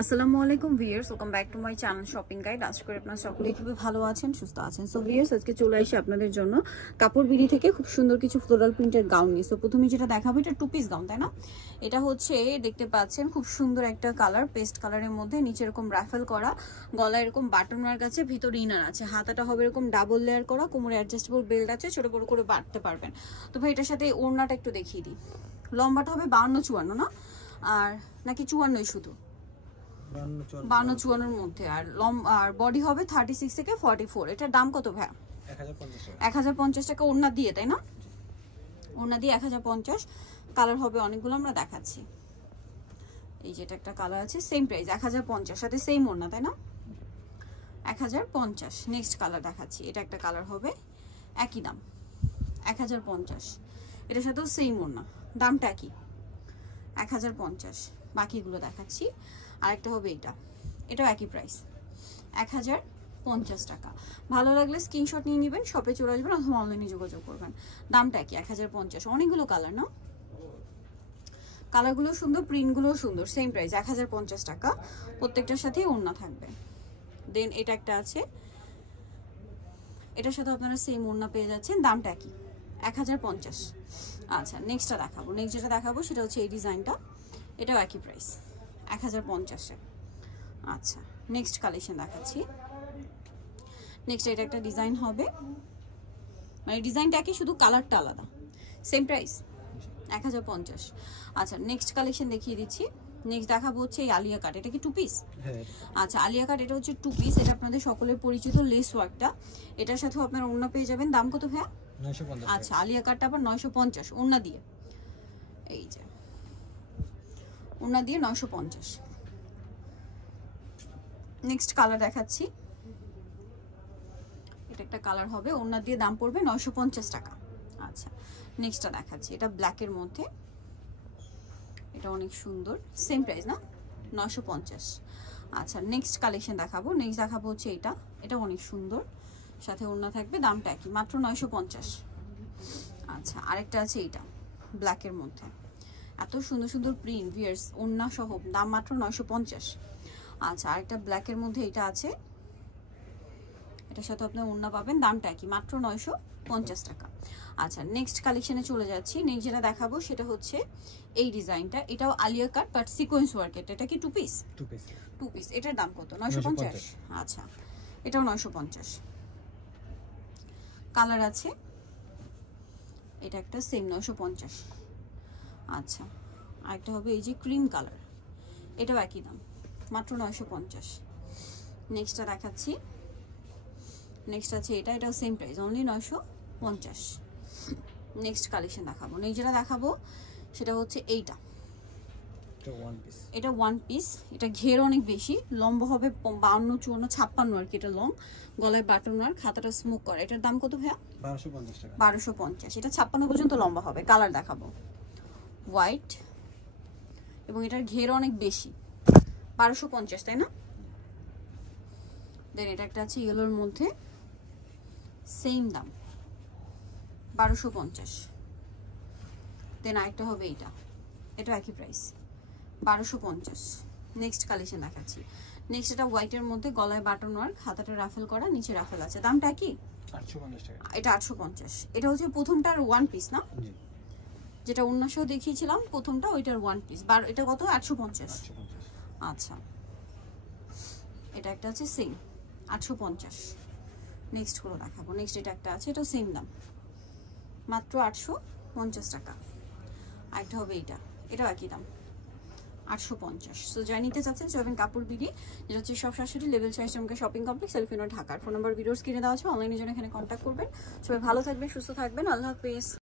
আসসালামু আলাইকুম viewers, welcome back to my channel shopping guide. আশা করি আপনারা সকলেই খুবই ভালো আছেন, সুস্থ আছেন। সো ভিউয়ার্স, আজকে চলে আসি আপনাদের জন্য কাপড় বিড়ি থেকে খুব সুন্দর কিছু ফ্লোরাল প্রিন্টের গাউন নিয়ে। সো প্রথমে যেটা দেখাবো, এটা টু পিস গাউন, তাই না? এটা হচ্ছে দেখতে পাচ্ছেন খুব সুন্দর একটা কালার, পেস্ট কালারের মধ্যে, নিচে এরকম রাফেল করা, গলায় এরকম বাটন ওয়ার্ক আছে, ভিতরে ইনার আছে, হাতাটা হবে এরকম ডাবল লেয়ার করা, কোমরে অ্যাডজাস্টেবল বেল্ট আছে, ছোট বড় করে বাটতে পারবেন। তো ভাই এটার সাথে ওড়নাটা একটু দেখিয়ে দিই। লম্বাটা হবে 52-54 না, আর নাকি 54 শুধু 52-54 মধ্যে, আর বডি হবে 36 থেকে 44। এটার দাম কত ভাই? 1050 টাকা ওড়না দিয়ে, তাই না? ওড়না দিয়ে 1050। কালার হবে অনেকগুলো, আমরা দেখাচ্ছি। এই যে এটা একটা কালার আছে, সেম প্রাইস 1050, সাথে সেম ওড়না, তাই না? 1050। নেক্সট কালার দেখাচ্ছি, এটা একটা কালার হবে, একই দাম 1050। এটার সাথেও সেম ওড়না, দামটা একই 1050। বাকিগুলো দেখাচ্ছি। আরেকটা হবে এটাও একই প্রাইস 1050 টাকা। ভালো লাগলে স্ক্রিনশট নিয়ে নেবেন, শপে চলে আসবেন অথবা অনলাইনে যোগাযোগ করবেন। দামটা একই 1050। অনেকগুলো কালার না, কালারগুলো সুন্দর, প্রিন্টগুলো সুন্দর, সেম প্রাইস 1050 টাকা। প্রত্যেকটার সাথেই ওড়না থাকবে। দেন এটা একটা আছে, এটার সাথে আপনারা সেম ওড়না পেয়ে যাচ্ছেন, দামটা একই 1050। আচ্ছা, নেক্সটটা দেখাবো। নেক্সট যেটা দেখাবো সেটা হচ্ছে এই ডিজাইনটা, এটাও একই প্রাইস 1050-এ। আচ্ছা, নেক্সট কালেকশন দেখাচ্ছি। নেক্সট এটা একটা ডিজাইন হবে, মানে ডিজাইনটা একই, শুধু কালারটা আলাদা, সেম প্রাইস 1050। আচ্ছা, নেক্সট কালেকশন দেখিয়ে দিচ্ছি। নেক্সট দেখাবো হচ্ছে এই আলিয়া কাট। এটা কি টু পিস? আচ্ছা, আলিয়া কাট এটা হচ্ছে টু পিস। এটা আপনাদের সকলের পরিচিত লেস ওয়ার্কটা, এটার সাথেও আপনারা ওড়না পেয়ে যাবেন। দাম কত ভাইয়া? 950। আচ্ছা, আলিয়া কাটটা আবার 950 ওড়না দিয়ে। এই যে ওড়না দিয়ে 950। নেক্সট কালার দেখাচ্ছি, এটা একটা কালার হবে, ওড়না দিয়ে দাম পড়বে 950 টাকা। আচ্ছা, নেক্সটটা দেখাচ্ছি, এটা ব্ল্যাকের মধ্যে, এটা অনেক সুন্দর, সেম প্রাইস না, 950। আচ্ছা, নেক্সট কালেকশন দেখাবো। নেক্সট দেখাবো হচ্ছে এটা অনেক সুন্দর, সাথে ওড়না থাকবে, দামটা একই, মাত্র 950। আচ্ছা, আরেকটা আছে এটা ব্ল্যাকের মধ্যে, এত সুন্দর সুন্দর প্রিন্ট ভিউয়ার্স, ওড়না সহ, দাম মাত্র 950। আচ্ছা, আরেকটা ব্ল্যাকের মধ্যে এটা আছে, এটার সাথে আপনার ওড়না পাবেন, দামটা একই, মাত্র 950 টাকা। আচ্ছা, নেক্সট কালেকশনে চলে যাচ্ছি। নেক্সট যেটা দেখাবো সেটা হচ্ছে এই ডিজাইনটা, এটাও আলিয়া কাট বাট সিকোয়েন্স ওয়ার্কের। এটা কি টু পিস? Two piece. এটার দাম কত? 950। আচ্ছা, এটাও 950। কালার আছে, এটা একটা সেম 950। আচ্ছা, আরেকটা হবে এই যে ক্রিম কালার, এটাও একই দাম, মাত্র 950। নেক্সটটা দেখাচ্ছি। নেক্সট আছে এটাও same price, only 950। Next collection দেখাবো। নেক্সট যেটা দেখাবো সেটা হচ্ছে এটা ওয়ান পিস। এটা ঘের অনেক বেশি, লম্বা হবে 52, 54, 56 আর কি। এটা লং, গলায় বাটন আর খাতাটা স্মোক করা। এটার দাম কত ভাইয়া? 1250 টাকা। 1250। এটা 56 পর্যন্ত লম্বা হবে। কালার দেখাবো, হোয়াইট, এবং এটার ঘের অনেক বেশি, 1250, তাই না? দেন এটা একটা আছে ইয়েলোর মধ্যে, সেম দাম 1250। দেন আরেকটা হবে এটা একই প্রাইস 1250। নেক্সট কালেকশন দেখাচ্ছি। নেক্সট এটা হোয়াইটের মধ্যে, গলায় বাটন ওয়ার্ক, হাতাটা রাফেল করা, নিচে রাফেল আছে, দামটা কি? 850 টাকা। এটা 850। এটা হচ্ছে প্রথমটার ওয়ান পিস না, যেটা অন্যসহ দেখিয়েছিলাম প্রথমটা, ওইটার ওয়ান পিস। এটা কত? 850। আচ্ছা, এটা একটা আছে সেম 850। নেক্সট গুলো দেখাবো। নেক্সট এটা একটা আছে, এটা সেম দাম, মাত্র 850 টাকা। আরেকটা হবে এটাও একই দাম 850। সো যাই নিতে চাচ্ছেন চলবেন কাপড় বিডি, যেটা হচ্ছে সব 67 লেভেল 6 শপিং কমপ্লেক্স, এলিফেন্ট ঢাকার। ফোন নাম্বার ভিডিওস কিনে দেওয়া আছে, অনলাইনে জন্য এখানে কন্ট্যাক্ট করবেন। সবাই ভালো থাকবেন, সুস্থ থাকবেন, আল্লাহ হাফেজ।